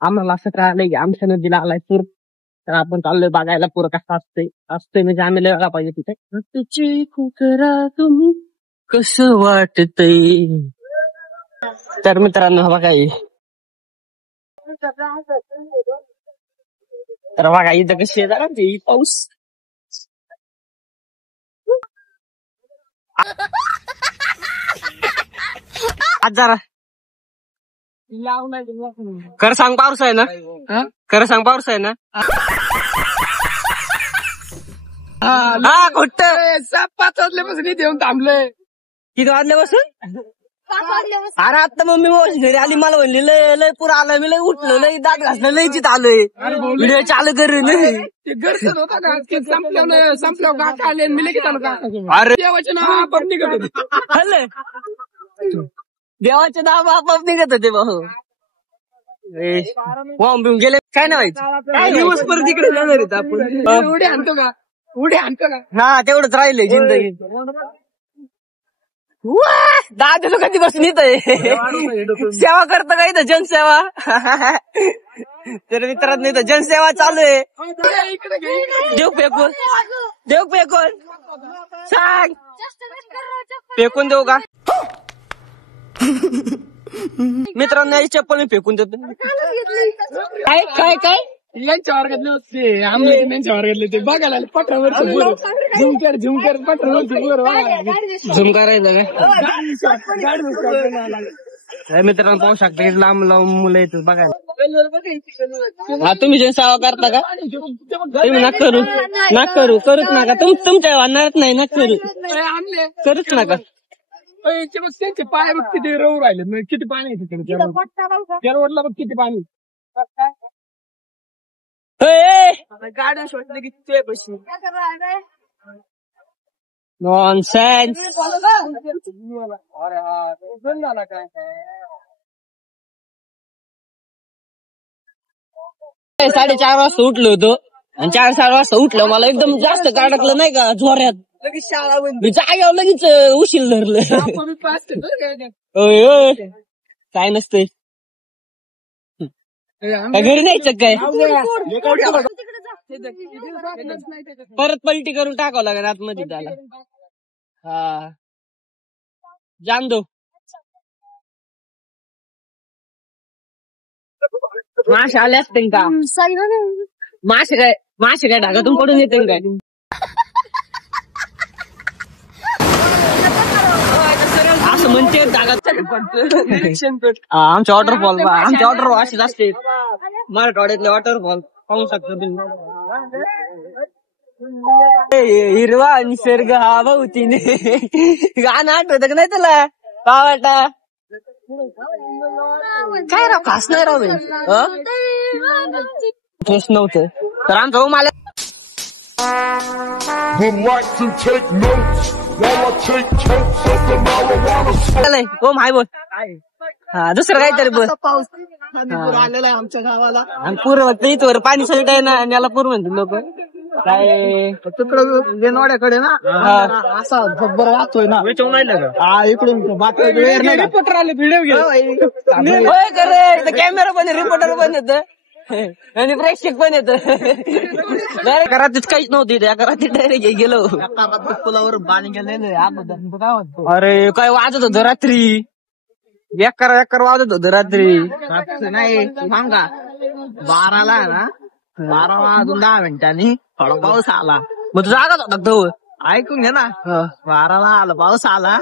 आम्हाला असं कळालंय की आमच्या नदीला आलाय पूर. तर आपण चाललोय बघायला पूर कसा असतंय म्हणजे आम्ही लय वेळा पाहिजे तिथे. तुझी कुकरा तुम्ही कसं वाटतंय. तर मित्रांनो बघा तर बघा इथं कशी आहे जरा ते पाऊस. आज जरा खरं सांग पाऊस आहे ना. खरं सांग पाऊस आहे ना. हा खोट 5 वाजल्यापासून इथे येऊन थांबलोय. किती वाजल्यापासून. अरे आता मम्मी घरी आली मला म्हणली लय लय पुरा आला. मी लय उठलो लय दात घासलं लय चित आलोय. व्हिडिओ चालू कर संपल्यावर गाठ आले मी लगेच आलो. अरे देवाच्या नाव आपाप निघत होते. देवाच्या नाव आपाप निघत होते भाऊ. बॉम्ब गेले काय नाही व्हायचं. दिवस परत तिकडे जाणार आहेत आपण. उड्या आणतो का उड्या आणतो का. हा तेवढंच राहिलंय जिंदगी. दादा लोक कधी बसून येतोय सेवा करतो का इथं जनसेवा. तर मित्रांनो इथं जनसेवा चालू आहे. देव फेकून सांग फेकून देऊ का. मित्रांनो याची चप्पल मी फेकून देतो. काय काय काय यांच्यावर घेतले होते आम्ही त्यांच्यावर घेतले ते बघायला पठावर झुमकर पठावर झुम करायचं काय. मित्रांनो पाहू शकता लांब लांब मुलं येतात बघायला. हा तुम्ही जे सेवा करता का तुम्ही ना करूच नका. तुमच्या वाढणारच नाही ना करूच नका. त्यांचे पाय बघ किती रवू राहिले किती पाणी आहे तिकडे रोडला बघ किती पाणी. गाड्या शोधले की ते बशी नॉनसेन्स. 4:30 वाजता उठलो होतो आणि 4:30 वाजता उठलो. मला एकदम जास्त काढकलं नाही का जोऱ्यात. शाळा जाग्यावर लगेच उशीर धरलं. काय नसतंय घरी न्यायचं काय. परत पलटी करून टाकावं लागेल आतमध्ये त्याला. हा जान दो. मासे आले असते का. मासे काय ढागातून पडून येते काय. असं म्हणते ढागात आमच्या वॉटरफॉल असेच असते. मराठवाड्यातले वॉटरफॉल पाहू शकतो तुम्ही. हिरवा निसर्ग हा भवतीने गाणं आठवतं का नाही तुला पावाटा. काय राव खास नाही राव तेच नव्हतं. तर आमचा हो मला ओम हाय बोल. हा दुसरं काहीतरी बोल. पूर आलेला आहे आमच्या गावाला. आणि पूर फक्त इथवर पाणी सगळं आहे ना आणि याला पूर म्हणतात लोक. काय तिकडं वेनवाड्याकडे ना असा जब्बर वाहतोय ना इकडून रिपोर्टर आले व्हिडिओ घे. कॅमेरा पण रिपोर्टर पण येत आणि प्रेक्षक पण येत. घरातच काहीच नव्हती त्या घरात डायरेक्ट गेलो. पुलावर पाणी गेलेलं. अरे काय वाजत होतं रात्री. एकर वाजत होतं रात्री. नाही सांगा 12ला ना 12 वाजून 10 मिनिटांनी थोडा पाऊस आला. मग तू जागाच होता तो. ऐकून घे ना 12ला आला पाऊस आला.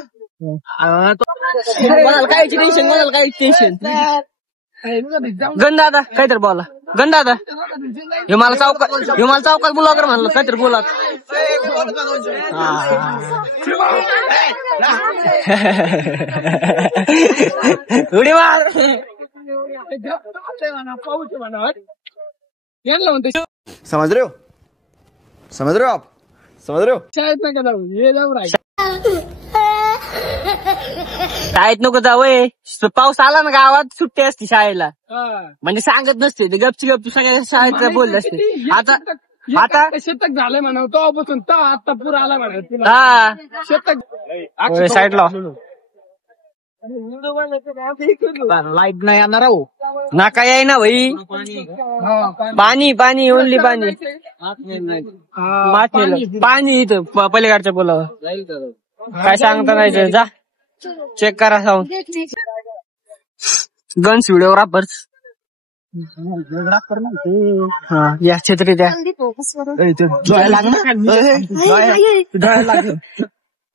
काय टेन्शन गंदादा काहीतरी बोला. गंदादा हे मला चौकात ब्लॉगर म्हणलं काहीतरी बोला. उडी मार. समझ रहे हो आप समझ रहे हो. शाळेत नको जावय. पाऊस आला ना गावात सुट्टी असते शाळेला. म्हणजे सांगत नसते ते गपची सगळ्या शाळेत बोलले असते. आता शतक झालंय म्हणा तेव्हापासून आता पूर आला म्हणा. हा शतक साईडला लाईट नाही येणार हो ना काय आहे ना भाई पाणी पाणी ओनली पाणी पाणी इथं पलीकडच्या पुलावर काय सांगता नाही जा चेक करा जाऊन गन्स व्हिडिओग्राफर्स या छत्री द्या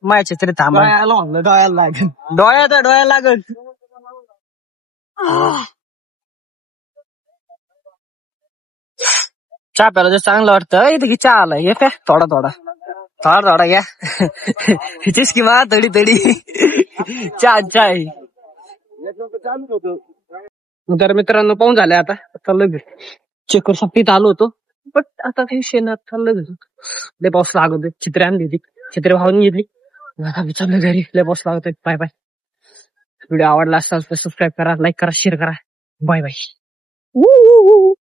माझ्या छत्री थांबा डोळ्याला लागल चहा प्यायला जर चांगलं वाटतं इथं की चहा आला हे प्या थोडा थोडा थोडा थोडा घ्या हिचीच किंवा तडी तडी चहा चाय तर मित्रांनो पाहून झाले आता चाललं चेक साठी आलो होतो बट आता काही शेणात चाललं लय पाऊस लागत चित्रे आणली होती चित्रे वाहून घेतली आता विचारलं घरी लय पाऊस लागतोय बाय बाय व्हिडिओ आवडला असेल तर सबस्क्राईब करा लाईक करा शेअर करा बाय बाय